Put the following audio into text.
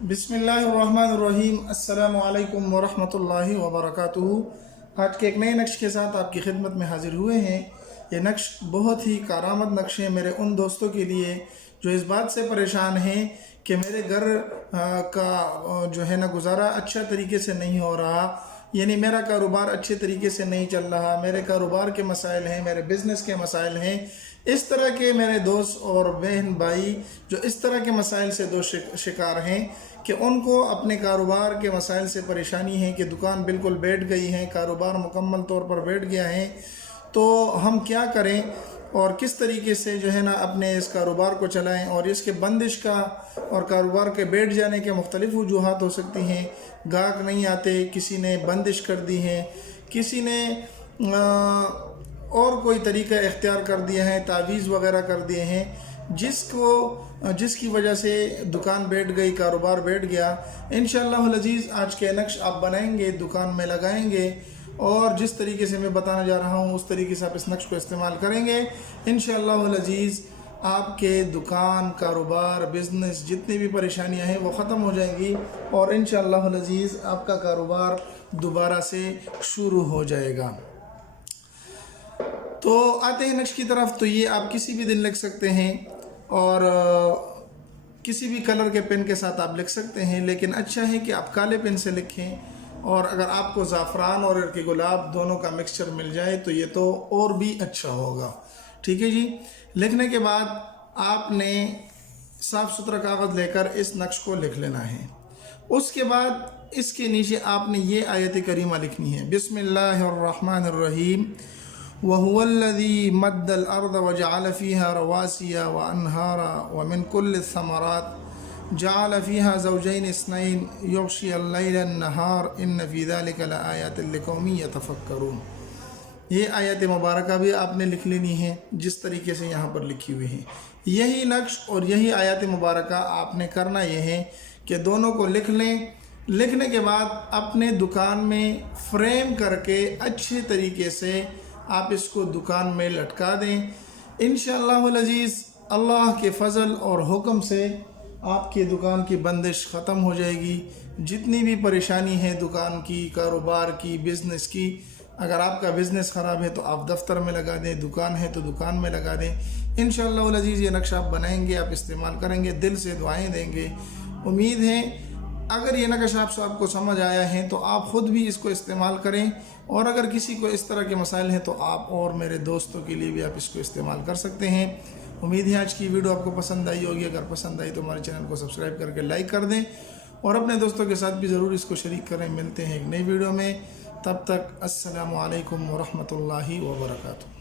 बिस्मिल्लाहिर्रहमानिर्रहीम अस्सलामुअलैकुम वरहमतुल्लाहि वबरकातुहू। आज के एक नए नक्श के साथ आपकी खिदमत में हाजिर हुए हैं। ये नक्श बहुत ही कारामद नक्श है मेरे उन दोस्तों के लिए जो इस बात से परेशान हैं कि मेरे घर का जो है ना गुजारा अच्छा तरीके से नहीं हो रहा, यानी मेरा कारोबार अच्छे तरीके से नहीं चल रहा, मेरे कारोबार के मसाइल हैं, मेरे बिज़नेस के मसाइल हैं। इस तरह के मेरे दोस्त और बहन भाई जो इस तरह के मसाइल से शिकार हैं कि उनको अपने कारोबार के मसाइल से परेशानी है कि दुकान बिल्कुल बैठ गई है, कारोबार मुकम्मल तौर पर बैठ गया है, तो हम क्या करें और किस तरीके से जो है ना अपने इस कारोबार को चलाएं। और इसके बंदिश का और कारोबार के बैठ जाने के मुख्तलिफ वजूहात हो सकती हैं। गाहक नहीं आते, किसी ने बंदिश कर दी है, किसी ने और कोई तरीका इख्तियार कर दिया है, तावीज़ वगैरह कर दिए हैं, जिसकी वजह से दुकान बैठ गई, कारोबार बैठ गया। इंशाअल्लाह अज़ीज़ आज के नक्श आप बनाएंगे, दुकान में लगाएंगे और जिस तरीके से मैं बताने जा रहा हूँ उस तरीके से आप इस नक्श को इस्तेमाल करेंगे। इंशाअल्लाह अज़ीज़ आपके दुकान, कारोबार, बिज़नेस जितनी भी परेशानियाँ हैं वो ख़त्म हो जाएंगी और इंशाअल्लाह अज़ीज़ आपका कारोबार दोबारा से शुरू हो जाएगा। तो आते हैं नक्श की तरफ। तो ये आप किसी भी दिन लिख सकते हैं और किसी भी कलर के पेन के साथ आप लिख सकते हैं, लेकिन अच्छा है कि आप काले पेन से लिखें। और अगर आपको ज़ाफ़रान और इर्क़ गुलाब दोनों का मिक्सचर मिल जाए तो ये तो और भी अच्छा होगा। ठीक है जी। लिखने के बाद आपने साफ़ सुथरा कागज़ लेकर इस नक्श को लिख लेना है। उसके बाद इसके नीचे आपने ये आयत करीमा लिखनी है, बिस्मिल्लाहिर्रहमानिर्रहीम वहुवल्लज़ी मद्दल अर्द वजअल फ़ीहा रवासिया व अनहारा व मिन कुल्लि समरात जअल फ़ीहा ज़ौजैन इस्नैन युग़शियल लैला अन्नहार इन्न फ़ी ज़ालिका लआयातिन लिक़ौमिन यतफ़क्करून। ये आयत मुबारका भी आपने लिख लेनी है जिस तरीके से यहाँ पर लिखी हुई है। यही नक्श और यही आयत मुबारका आपने करना यह है कि दोनों को लिख लें। लिखने के बाद अपने दुकान में फ्रेम करके अच्छे तरीके से आप इसको दुकान में लटका दें। इंशाअल्लाह अज़ीज़ अल्लाह के फ़ज़ल और हुक्म से आपकी दुकान की बंदिश ख़त्म हो जाएगी। जितनी भी परेशानी है दुकान की, कारोबार की, बिज़नेस की, अगर आपका बिज़नेस ख़राब है तो आप दफ्तर में लगा दें, दुकान है तो दुकान में लगा दें। इंशाअल्लाह अज़ीज़ ये नक्शा आप बनाएंगे, आप इस्तेमाल करेंगे, दिल से दुआएं देंगे। उम्मीद है अगर ये नक्शा आपको समझ आया है तो आप ख़ुद भी इसको इस्तेमाल करें, और अगर किसी को इस तरह के मसाइल हैं तो आप और मेरे दोस्तों के लिए भी आप इसको इस्तेमाल कर सकते हैं। उम्मीद है आज की वीडियो आपको पसंद आई होगी। अगर पसंद आई तो हमारे चैनल को सब्सक्राइब करके लाइक कर दें और अपने दोस्तों के साथ भी ज़रूर इसको शरीक करें। मिलते हैं एक नई वीडियो में, तब तक अस्सलामु अलैकुम वरहमतुल्लाहि वबरकातुहू।